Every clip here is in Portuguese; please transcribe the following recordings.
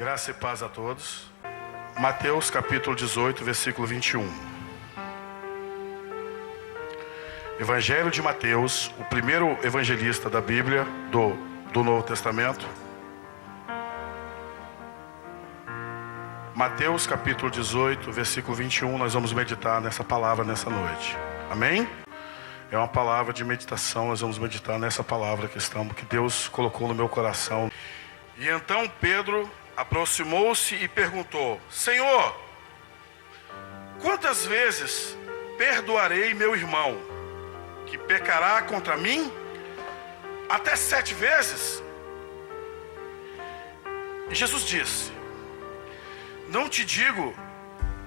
Graça e paz a todos. Mateus capítulo 18, versículo 21. Evangelho de Mateus, o primeiro evangelista da Bíblia do Novo Testamento. Mateus capítulo 18, versículo 21, nós vamos meditar nessa palavra nessa noite. Amém? É uma palavra de meditação, nós vamos meditar nessa palavra que Deus colocou no meu coração. E então Pedro aproximou-se e perguntou: Senhor, quantas vezes perdoarei meu irmão que pecará contra mim? Até 7 vezes? E Jesus disse: não te digo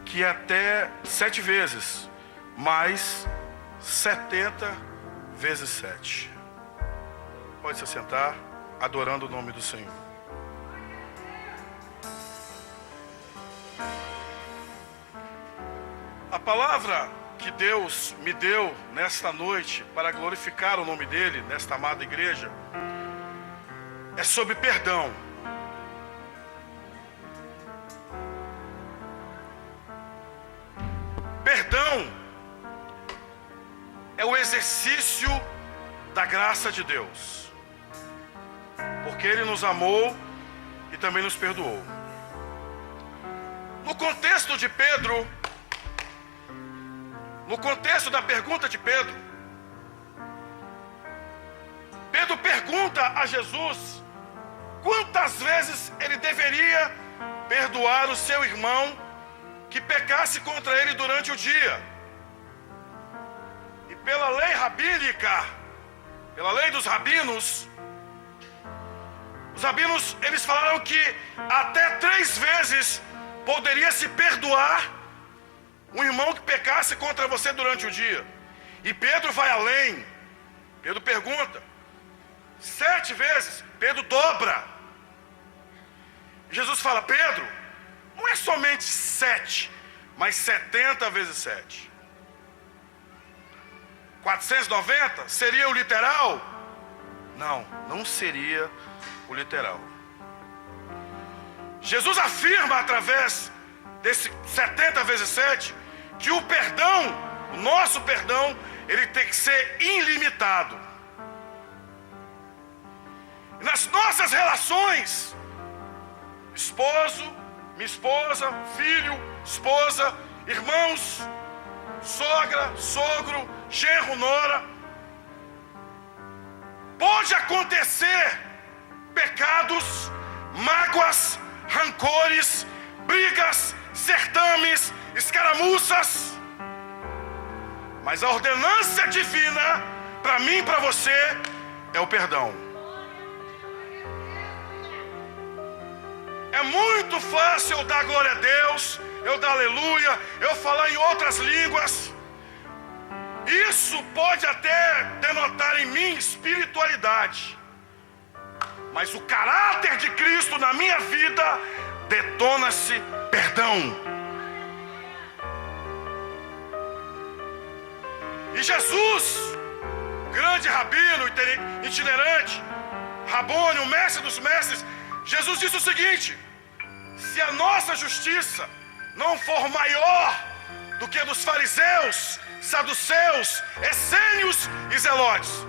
que até 7 vezes, mas 70 vezes 7. Pode se sentar, adorando o nome do Senhor. A palavra que Deus me deu nesta noite para glorificar o nome dele, nesta amada igreja, é sobre perdão. Perdão é o exercício da graça de Deus, porque Ele nos amou e também nos perdoou. No contexto de Pedro, no contexto da pergunta de Pedro, Pedro pergunta a Jesus quantas vezes ele deveria perdoar o seu irmão que pecasse contra ele durante o dia. E pela lei rabínica, pela lei dos rabinos, os rabinos eles falaram que até 3 vezes poderia se perdoar um irmão que pecasse contra você durante o dia. E Pedro vai além. Pedro pergunta 7 vezes. Pedro dobra. Jesus fala: Pedro, não é somente 7, mas 70 vezes 7. 490 seria o literal? Não, não seria o literal. Jesus afirma através desse 70 vezes 7 que o perdão, o nosso perdão, ele tem que ser ilimitado. Nas nossas relações, esposo, minha esposa, filho, esposa, irmãos, sogra, sogro, genro, nora, pode acontecer pecados, mágoas, rancores, brigas, certames, escaramuças, mas a ordenança divina para mim e para você é o perdão. É muito fácil eu dar glória a Deus, eu dar aleluia, eu falar em outras línguas. Isso pode até denotar em mim espiritualidade, mas o caráter de Cristo na minha vida detona-se perdão. E Jesus, grande rabino, itinerante, Rabone, o mestre dos mestres, Jesus disse o seguinte: se a nossa justiça não for maior do que a dos fariseus, saduceus, essênios e zelotes,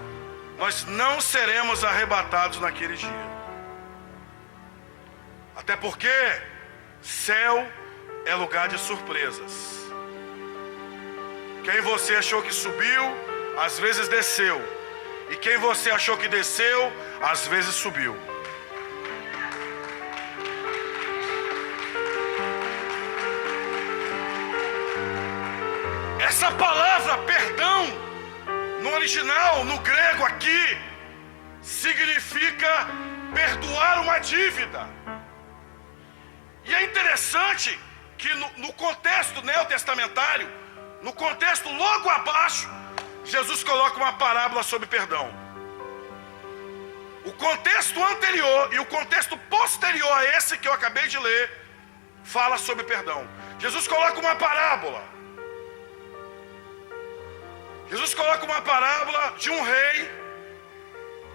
nós não seremos arrebatados naquele dia. Até porque céu é lugar de surpresas. Quem você achou que subiu, às vezes desceu. E quem você achou que desceu, às vezes subiu. Essa palavra perdão, no original, no grego aqui, significa perdoar uma dívida. E é interessante que no contexto neotestamentário, no contexto logo abaixo, Jesus coloca uma parábola sobre perdão. O contexto anterior e o contexto posterior a esse que eu acabei de ler, fala sobre perdão. Jesus coloca uma parábola. Jesus coloca uma parábola de um rei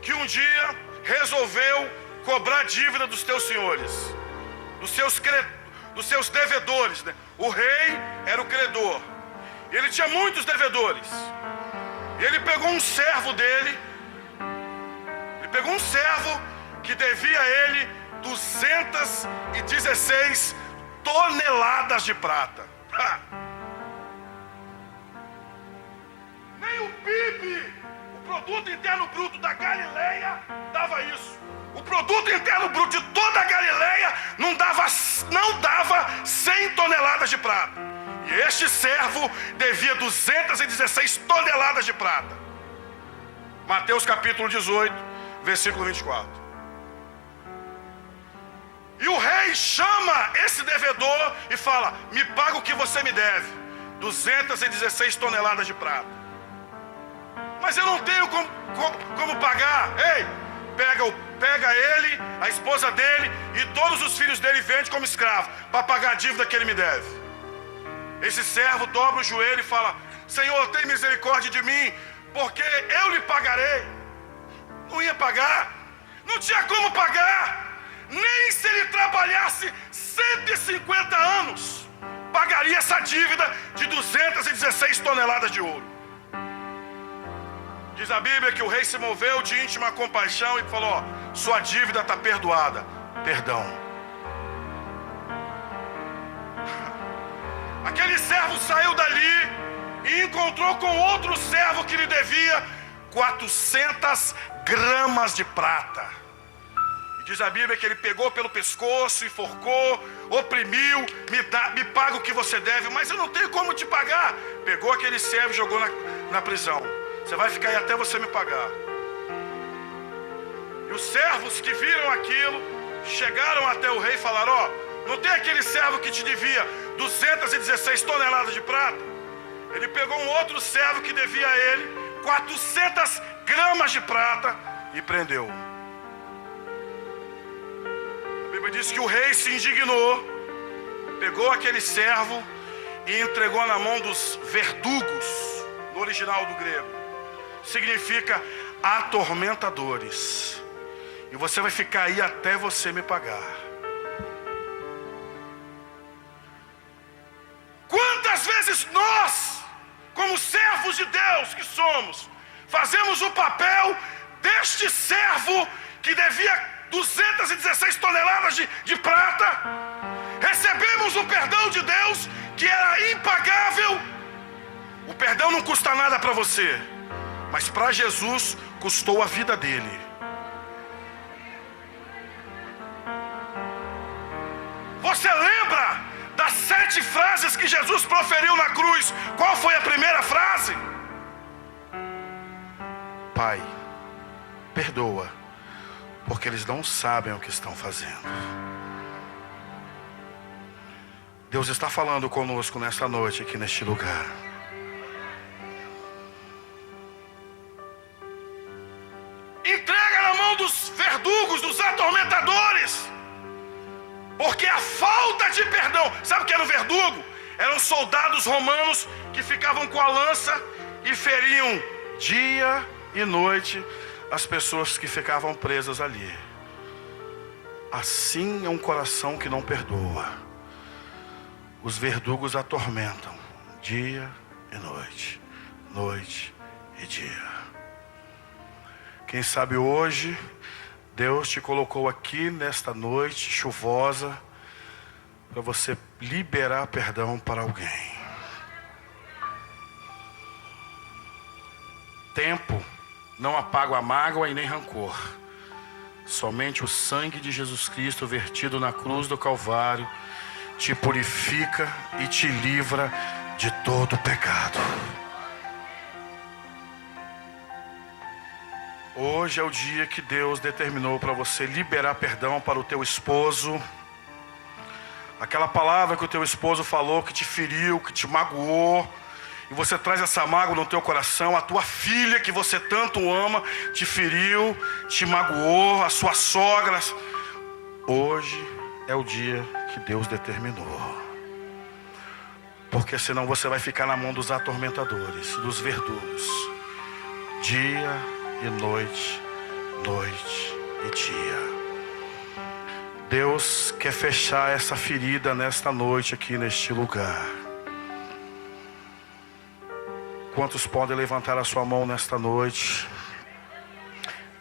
que um dia resolveu cobrar dívida dos teus senhores. dos seus devedores, né? O rei era o credor. Ele tinha muitos devedores. E ele pegou um servo dele. Ele pegou um servo que devia a ele 216 toneladas de prata. Ha! Nem o PIB, o produto interno bruto da Galileia, dava isso. O produto interno bruto de toda a Galileia não dava 100 toneladas de prata. E este servo devia 216 toneladas de prata. Mateus capítulo 18, versículo 24. E o rei chama esse devedor e fala: me paga o que você me deve, 216 toneladas de prata. Mas eu não tenho como pagar. Ei, pega ele, a esposa dele e todos os filhos dele, vende como escravo, para pagar a dívida que ele me deve. Esse servo dobra o joelho e fala: Senhor, tem misericórdia de mim, porque eu lhe pagarei. Não ia pagar, não tinha como pagar, nem se ele trabalhasse 150 anos, pagaria essa dívida de 216 toneladas de ouro. Diz a Bíblia que o rei se moveu de íntima compaixão e falou: ó, sua dívida está perdoada, perdão. Aquele servo saiu dali e encontrou com outro servo que lhe devia 400 gramas de prata. E diz a Bíblia que ele pegou pelo pescoço, enforcou, oprimiu: me paga o que você deve. Mas eu não tenho como te pagar. Pegou aquele servo e jogou na prisão. Você vai ficar aí até você me pagar. E os servos que viram aquilo chegaram até o rei e falaram: ó, não tem aquele servo que te devia 216 toneladas de prata? Ele pegou um outro servo que devia a ele 400 gramas de prata e prendeu. A Bíblia diz que o rei se indignou, pegou aquele servo e entregou na mão dos verdugos, no original do grego. Significa atormentadores. E você vai ficar aí até você me pagar. Quantas vezes nós, como servos de Deus que somos, fazemos o papel deste servo que devia 216 toneladas de prata? Recebemos o perdão de Deus que era impagável. O perdão não custa nada para você, mas para Jesus custou a vida dele. Você lembra das 7 frases que Jesus proferiu na cruz? Qual foi a primeira frase? Pai, perdoa, porque eles não sabem o que estão fazendo. Deus está falando conosco nesta noite, aqui neste lugar. Entrega na mão dos verdugos, dos atormentadores, porque a falta de perdão. Sabe o que era um verdugo? Eram soldados romanos que ficavam com a lança e feriam dia e noite as pessoas que ficavam presas ali. Assim é um coração que não perdoa. Os verdugos atormentam dia e noite, noite e dia. Quem sabe hoje Deus te colocou aqui nesta noite chuvosa para você liberar perdão para alguém. Tempo não apaga a mágoa e nem rancor. Somente o sangue de Jesus Cristo vertido na cruz do Calvário te purifica e te livra de todo pecado. Hoje é o dia que Deus determinou para você liberar perdão para o teu esposo. Aquela palavra que o teu esposo falou, que te feriu, que te magoou, e você traz essa mágoa no teu coração. A tua filha que você tanto ama te feriu, te magoou, a sua sogra. Hoje é o dia que Deus determinou, porque senão você vai ficar na mão dos atormentadores, dos verdugos, dia e noite, noite e dia. Deus quer fechar essa ferida nesta noite aqui neste lugar. Quantos podem levantar a sua mão nesta noite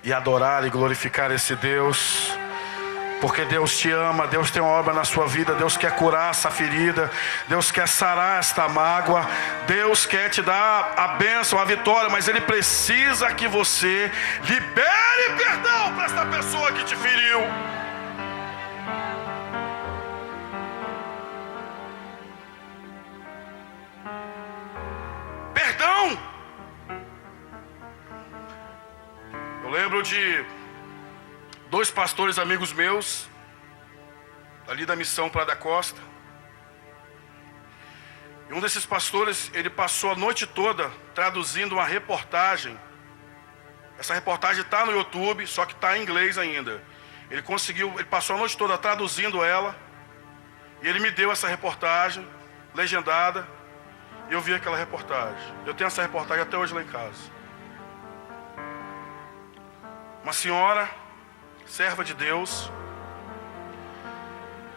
e adorar e glorificar esse Deus? Porque Deus te ama, Deus tem uma obra na sua vida, Deus quer curar essa ferida, Deus quer sarar esta mágoa, Deus quer te dar a bênção, a vitória, mas Ele precisa que você libere perdão para esta pessoa que te feriu. Perdão. Eu lembro de 2 pastores amigos meus, ali da missão Praia da Costa. E um desses pastores, ele passou a noite toda traduzindo uma reportagem. Essa reportagem está no YouTube, só que está em inglês ainda. Ele passou a noite toda traduzindo ela. E ele me deu essa reportagem, legendada. E eu vi aquela reportagem. Eu tenho essa reportagem até hoje lá em casa. Uma senhora, serva de Deus,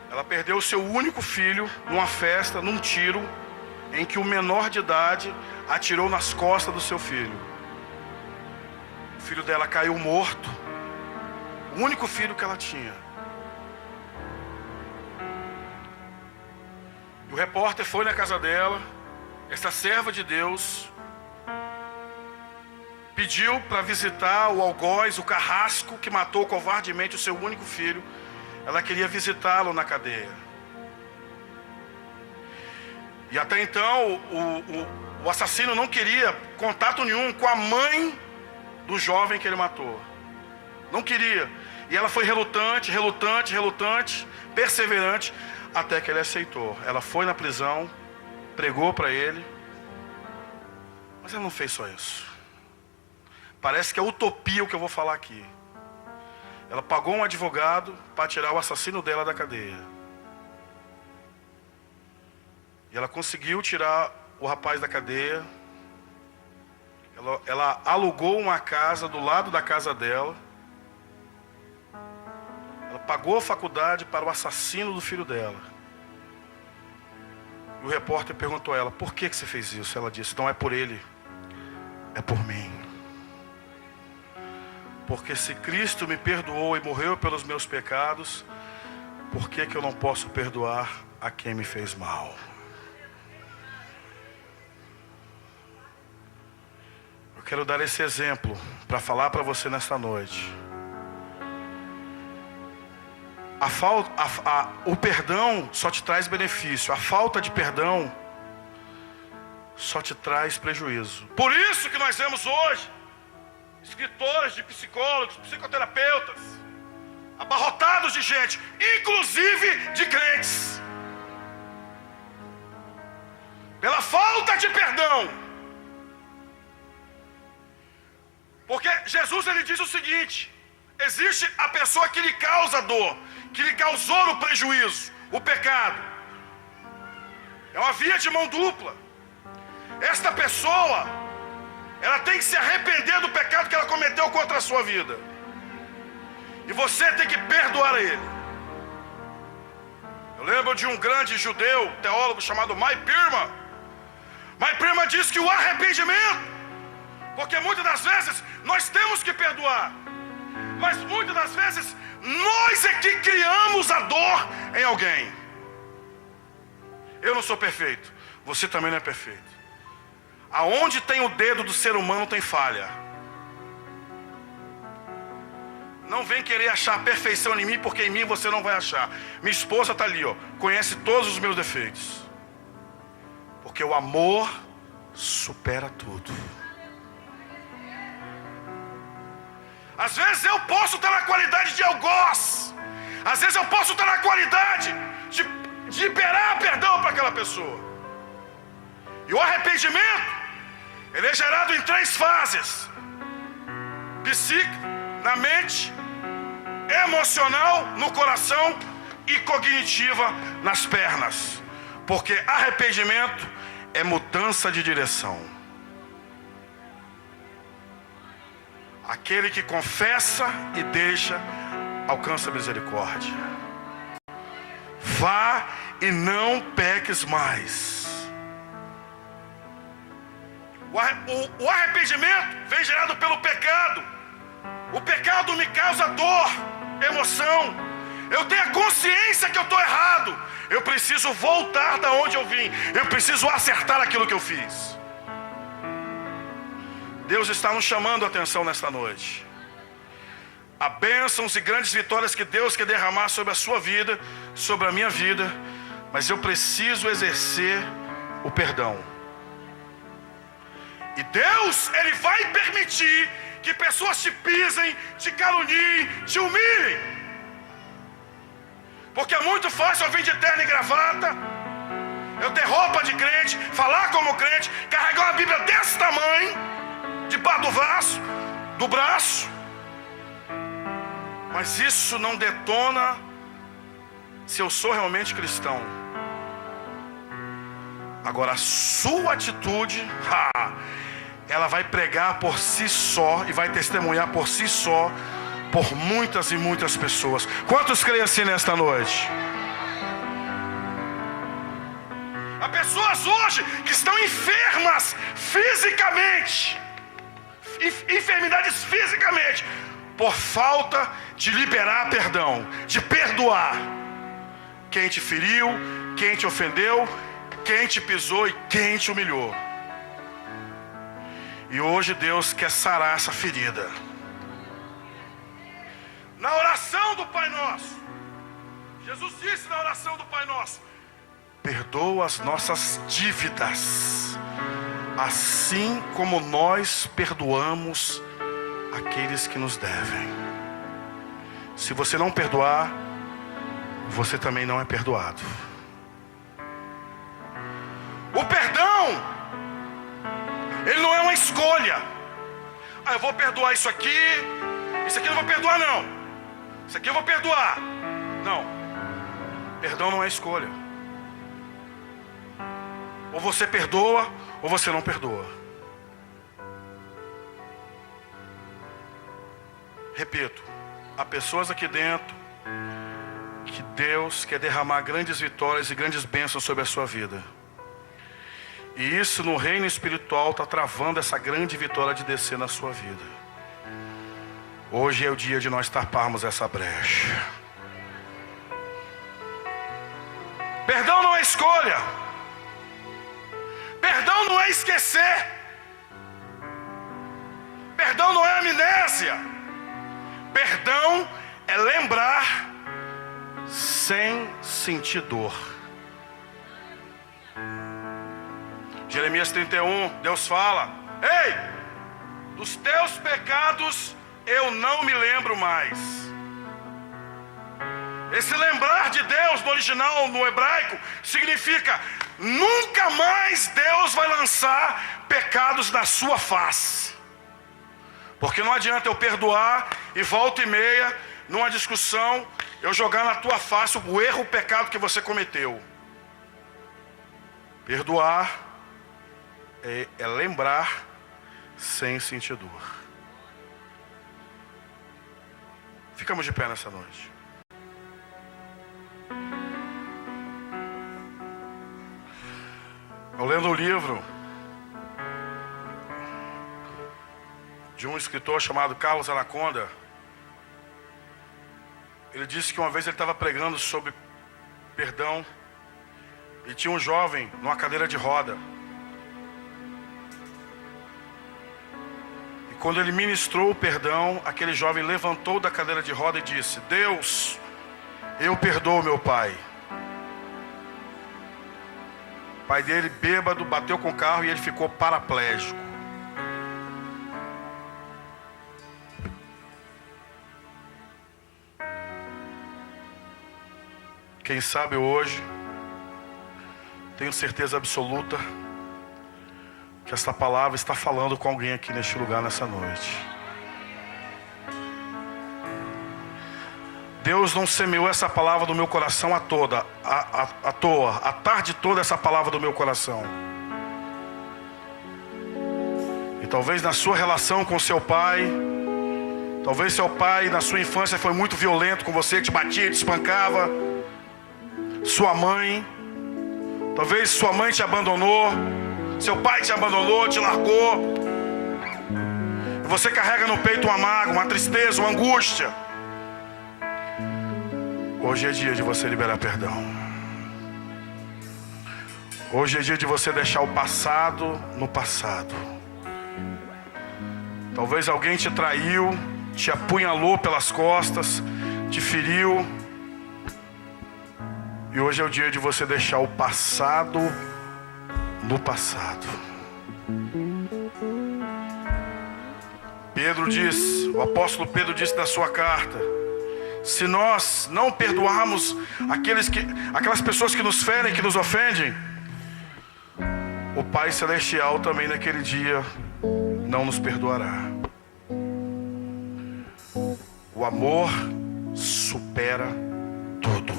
ela perdeu o seu único filho numa festa, num tiro, em que o menor de idade atirou nas costas do seu filho. O filho dela caiu morto, o único filho que ela tinha. E o repórter foi na casa dela, essa serva de Deus pediu para visitar o algoz, o carrasco que matou covardemente o seu único filho. Ela queria visitá-lo na cadeia. E até então o assassino não queria contato nenhum com a mãe do jovem que ele matou. Não queria. E ela foi relutante, perseverante, até que ele aceitou. Ela foi na prisão, pregou para ele, mas ela não fez só isso. Parece que é utopia o que eu vou falar aqui. Ela pagou um advogado para tirar o assassino dela da cadeia. E ela conseguiu tirar o rapaz da cadeia. Ela alugou uma casa do lado da casa dela. Ela pagou a faculdade para o assassino do filho dela. E o repórter perguntou a ela: por que você fez isso? Ela disse: não é por ele, é por mim. Porque se Cristo me perdoou e morreu pelos meus pecados, por que eu não posso perdoar a quem me fez mal? Eu quero dar esse exemplo para falar para você nesta noite. O perdão só te traz benefício. A falta de perdão só te traz prejuízo. Por isso que nós vemos hoje escritores de psicólogos, psicoterapeutas, abarrotados de gente, inclusive de crentes, pela falta de perdão. Porque Jesus, ele diz o seguinte: existe a pessoa que lhe causa dor, que lhe causou o prejuízo, o pecado. É uma via de mão dupla. Esta pessoa, ela tem que se arrepender do pecado que ela cometeu contra a sua vida. E você tem que perdoar a ele. Eu lembro de um grande judeu, teólogo chamado Mai Pirma. Mai Pirma diz que o arrependimento, porque muitas das vezes nós temos que perdoar, mas muitas das vezes nós é que criamos a dor em alguém. Eu não sou perfeito, você também não é perfeito. Aonde tem o dedo do ser humano tem falha. Não vem querer achar perfeição em mim, porque em mim você não vai achar. Minha esposa está ali, ó, conhece todos os meus defeitos. Porque o amor supera tudo. Às vezes eu posso estar na qualidade de algoz. Às vezes eu posso estar na qualidade de liberar perdão para aquela pessoa. E o arrependimento, ele é gerado em 3 fases: psíquica, na mente, emocional, no coração, e cognitiva, nas pernas. Porque arrependimento é mudança de direção. Aquele que confessa e deixa, alcança misericórdia. vá e não peques mais. O arrependimento vem gerado pelo pecado. O pecado me causa dor, emoção. Eu tenho a consciência que eu estou errado. Eu preciso voltar da onde eu vim. Eu preciso acertar aquilo que eu fiz. Deus está nos chamando a atenção nesta noite. Há bênçãos e grandes vitórias que Deus quer derramar sobre a sua vida, sobre a minha vida. Mas eu preciso exercer o perdão. E Deus, Ele vai permitir que pessoas te pisem, te caluniem, te humilhem. Porque é muito fácil eu vir de terno e gravata, eu ter roupa de crente, falar como crente, carregar uma Bíblia desse tamanho, debaixo do braço. Mas isso não detona se eu sou realmente cristão. Agora a sua atitude, ela vai pregar por si só e vai testemunhar por si só por muitas e muitas pessoas. Quantos creem assim nesta noite? Há pessoas hoje que estão enfermas fisicamente, enfermidades fisicamente, por falta de liberar perdão, de perdoar quem te feriu, quem te ofendeu, quem te pisou e quem te humilhou. E hoje Deus quer sarar essa ferida. Na oração do Pai Nosso, Jesus disse na oração do Pai Nosso: perdoa as nossas dívidas, assim como nós perdoamos aqueles que nos devem. Se você não perdoar, você também não é perdoado. O perdão, ele não é uma escolha. Eu vou perdoar isso aqui eu não vou perdoar não. Isso aqui eu vou perdoar. Não. Perdão não é escolha. Ou você perdoa, ou você não perdoa. Repito, há pessoas aqui dentro que Deus quer derramar grandes vitórias e grandes bênçãos sobre a sua vida. E isso no reino espiritual está travando essa grande vitória de descer na sua vida. Hoje é o dia de nós taparmos essa brecha. Perdão não é escolha. Perdão não é esquecer. Perdão não é amnésia. Perdão é lembrar sem sentir dor. Jeremias 31, Deus fala: ei, dos teus pecados eu não me lembro mais. Esse lembrar de Deus no original, no hebraico, significa nunca mais Deus vai lançar pecados na sua face. Porque não adianta eu perdoar e volta e meia, numa discussão, eu jogar na tua face o erro, o pecado que você cometeu. Perdoar é lembrar sem sentir dor. Ficamos de pé nessa noite. Eu lendo o livro de um escritor chamado Carlos Anaconda. Ele disse que uma vez ele estava pregando sobre perdão e tinha um jovem numa cadeira de roda. E quando ele ministrou o perdão, aquele jovem levantou da cadeira de roda e disse: Deus, eu perdoo meu pai. O pai dele, bêbado, bateu com o carro e ele ficou paraplégico. Quem sabe hoje, tenho certeza absoluta que esta palavra está falando com alguém aqui neste lugar nessa noite. Deus não semeou essa palavra do meu coração à toa. A tarde toda essa palavra do meu coração. E talvez na sua relação com seu pai, talvez seu pai na sua infância foi muito violento com você, te batia, te espancava. sua mãe. Talvez sua mãe te abandonou, seu pai te abandonou, te largou. Você carrega no peito uma mágoa, uma tristeza, uma angústia. Hoje é dia de você liberar perdão. Hoje é dia de você deixar o passado no passado. Talvez alguém te traiu, te apunhalou pelas costas, te feriu. E hoje é o dia de você deixar o passado no passado. Pedro diz, o apóstolo Pedro disse na sua carta: se nós não perdoarmos aquelas pessoas que nos ferem, que nos ofendem, o Pai Celestial também naquele dia não nos perdoará. O amor supera tudo.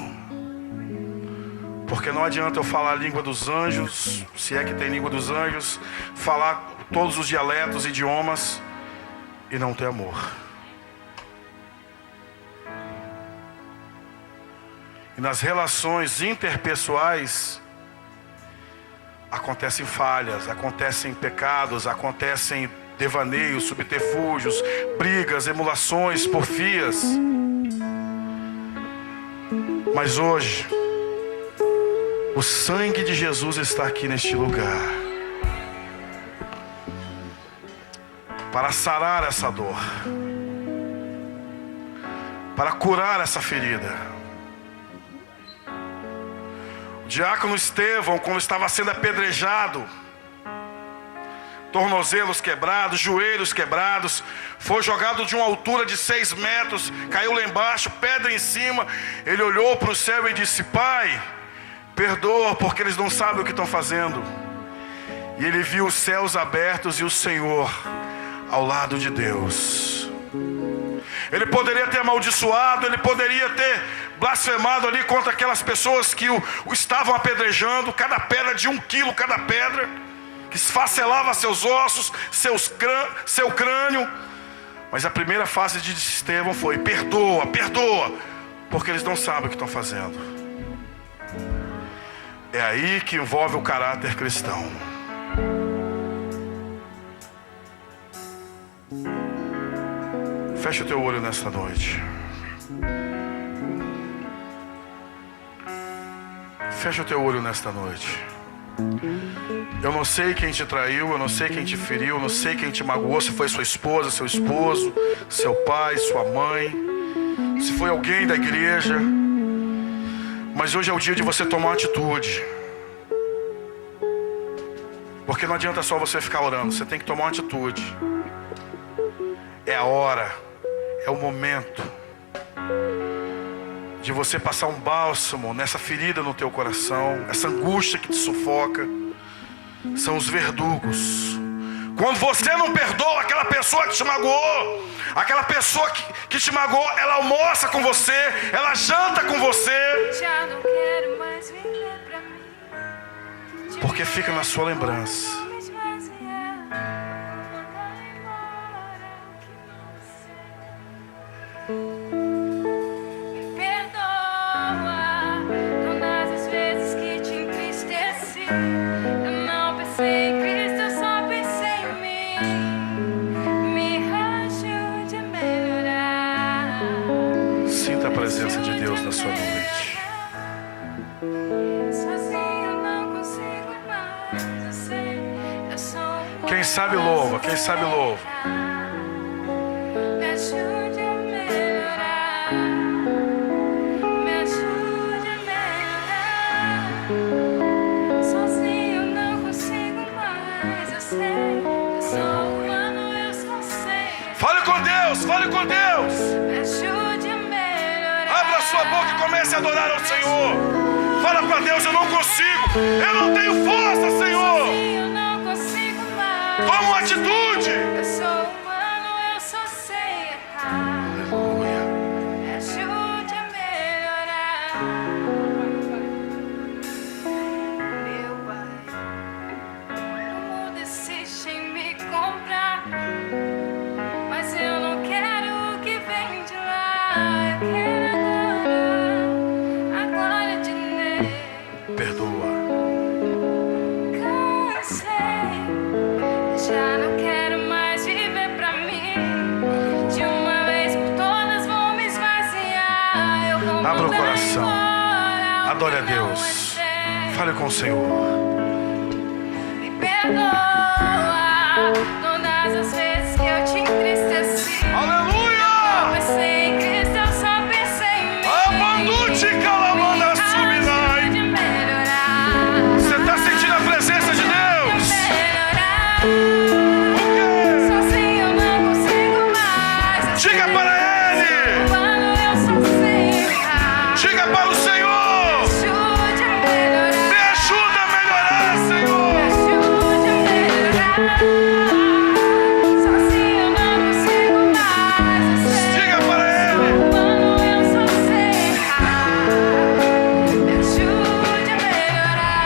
Porque não adianta eu falar a língua dos anjos, se é que tem língua dos anjos, falar todos os dialetos, idiomas, e não ter amor. E nas relações interpessoais acontecem falhas, acontecem pecados, acontecem devaneios, subterfúgios, brigas, emulações, porfias. Mas hoje o sangue de Jesus está aqui neste lugar para sarar essa dor, para curar essa ferida. O diácono Estevão, quando estava sendo apedrejado, tornozelos quebrados, joelhos quebrados, foi jogado de uma altura de 6 metros, caiu lá embaixo, pedra em cima. Ele olhou para o céu e disse: Pai, perdoa, porque eles não sabem o que estão fazendo. E ele viu os céus abertos e o Senhor ao lado de Deus. Ele poderia ter amaldiçoado, ele poderia ter blasfemado ali contra aquelas pessoas que o estavam apedrejando, cada pedra de 1 quilo, cada pedra, que esfacelava seus ossos, seu crânio. Mas a primeira fase de Estevão foi: perdoa, perdoa, porque eles não sabem o que estão fazendo. É aí que envolve o caráter cristão. Fecha o teu olho nesta noite. Fecha o teu olho nesta noite. Eu não sei quem te traiu, eu não sei quem te feriu, eu não sei quem te magoou, se foi sua esposa, seu esposo, seu pai, sua mãe, se foi alguém da igreja. Mas hoje é o dia de você tomar uma atitude. Porque não adianta só você ficar orando, você tem que tomar uma atitude. É a hora, é o momento de você passar um bálsamo nessa ferida no teu coração, essa angústia que te sufoca. São os verdugos. Quando você não perdoa aquela pessoa que te magoou, aquela pessoa que te magoou, ela almoça com você, ela janta com você, Já não quero mais viver pra mim. porque fica na sua lembrança. Me esvaziar, mandar embora o que não sei. Me perdoa todas as vezes que te entristeci. Eu não pensei em Cristo, eu só pensei em mim. Me ajude a melhorar. Sinta a presença de Deus na sua noite. Sozinho não consigo mais, eu sei, eu sou uma Quem sabe louva, quem sabe louva. Me ajude a melhorar. Me ajude a melhorar. Sozinho não consigo mais, eu sei, eu sou humano, eu só sei. Fale com Deus, fale com Deus. Me ajude a melhorar. Abra sua boca e comece a adorar ao Senhor. Fala para Deus: eu não consigo, eu não tenho força, Senhor. Sozinho não consigo mais. Toma uma atitude. Eu sou humano, eu só sei errar. Aleluia. Me ajude a melhorar. Meu Pai, o mundo insiste em me comprar, mas eu não quero o que vem de lá. Eu quero agora a glória de Deus. Perdoa. Cansei, já não quero mais viver pra mim. De uma vez por todas vou me esvaziar. Eu vou Abra o mudar coração. embora, Adore a o que não Deus. é certo. Fale com o Senhor. Me perdoa todas as vezes que eu te entristeci. Aleluia! Pensei em Cristo, eu só pensei em mim. Abanduti calamanda subinai. De melhorar, Você está sentindo a presença de Deus? melhorar. O quê? Sozinho eu não consigo mais. Diga para Ele. Quando eu só sei errar. Diga para o Senhor. Ajude a melhorar. Me ajuda a melhorar, Senhor. Ajude a melhorar. Sozinho eu não consigo mais. Diga para Ele. Quando eu só sei errar. Me ajude a melhorar.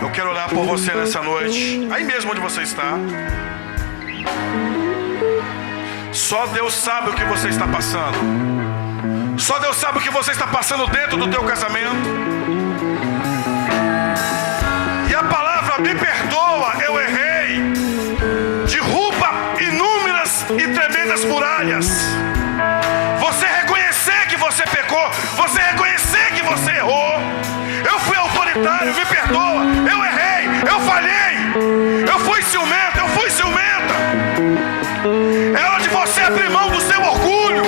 Eu quero orar por você nessa noite. Aí mesmo onde você está. Só Deus sabe o que você está passando. Só Deus sabe o que você está passando dentro do teu casamento. E a palavra me perdoa, eu errei, derruba inúmeras e tremendas muralhas. Você reconhecer que você pecou, você reconhecer que você errou. Eu fui autoritário, me perdoa, eu errei, eu falhei, eu fui ciumento, eu fui ciumenta. É hora de você abrir mão do seu orgulho.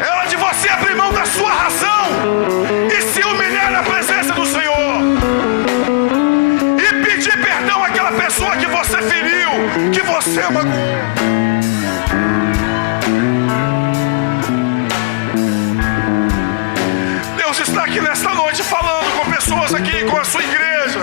É hora de você abrir mão da sua razão e se humilhar na presença do Senhor. E pedir perdão àquela pessoa que você feriu, que você magoou. Deus está aqui nesta noite falando com pessoas aqui, com a sua igreja.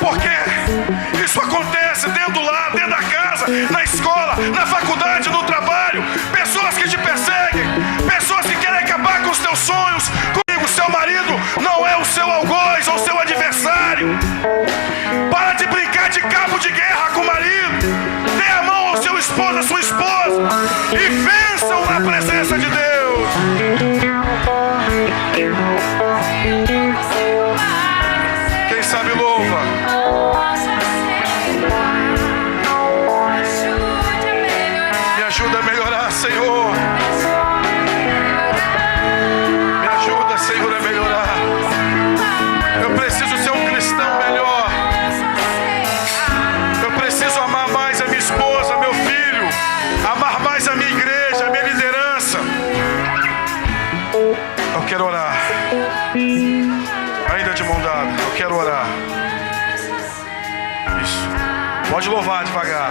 Porque isso acontece dentro do lar, dentro da casa, na escola, na faculdade, no trabalho. Pessoas que te perseguem, pessoas que querem acabar com os teus sonhos. Comigo, seu marido não é o seu algoz ou seu adversário. Para de brincar de cabo de guerra com o marido. Dê a mão ao seu esposo, à sua esposa, e vençam na presença de Deus. Quem sabe louva. Me ajuda a melhorar, Senhor. Me ajuda, Senhor, a melhorar. Eu preciso ser um cristão melhor. Eu preciso amar mais a minha esposa, meu filho. Amar mais a minha igreja, a minha liderança. Eu quero orar. Ainda de mão dada, eu quero orar. Isso. Pode louvar devagar.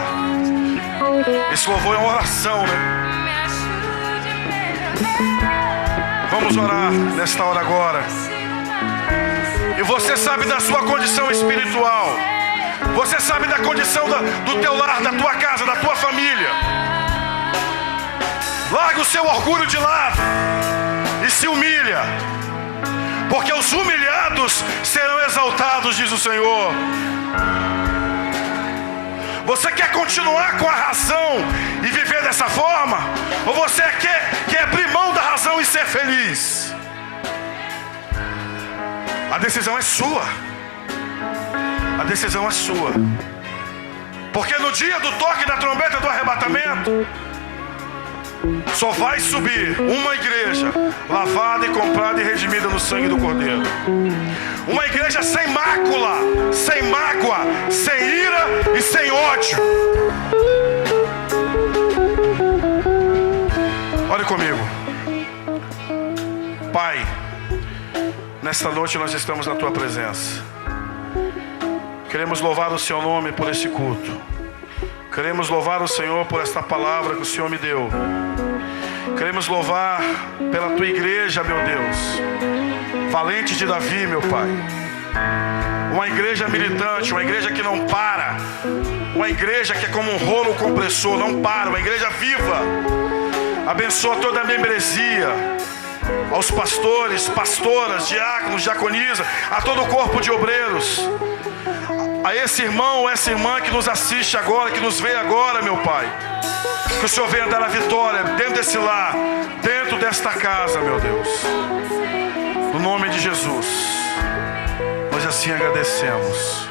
Esse louvor é uma oração, né? Vamos orar nesta hora agora. E você sabe da sua condição espiritual. Você sabe da condição do teu lar, da tua casa, da tua família. Larga o seu orgulho de lado e se humilha. Porque os humilhados serão exaltados, diz o Senhor. Você quer continuar com a razão e viver dessa forma? Ou você quer abrir mão da razão e ser feliz? A decisão é sua. A decisão é sua. Porque no dia do toque da trombeta do arrebatamento, só vai subir uma igreja lavada e comprada e redimida no sangue do Cordeiro. Uma igreja sem mácula, sem mágoa, sem ira e sem ódio. Olhe comigo. Pai, nesta noite nós estamos na Tua presença. Queremos louvar o Seu nome por esse culto. Queremos louvar o Senhor por esta palavra que o Senhor me deu. Queremos louvar pela Tua igreja, meu Deus. Valente de Davi, meu Pai. Uma igreja militante, uma igreja que não para. Uma igreja que é como um rolo compressor, não para. Uma igreja viva. Abençoa toda a membresia. Aos pastores, pastoras, diáconos, diaconisa, a todo o corpo de obreiros. A esse irmão, essa irmã que nos assiste agora, que nos vê agora, meu Pai. Que o Senhor venha dar a vitória dentro desse lar, desta casa, meu Deus. No nome de Jesus. Nós assim agradecemos.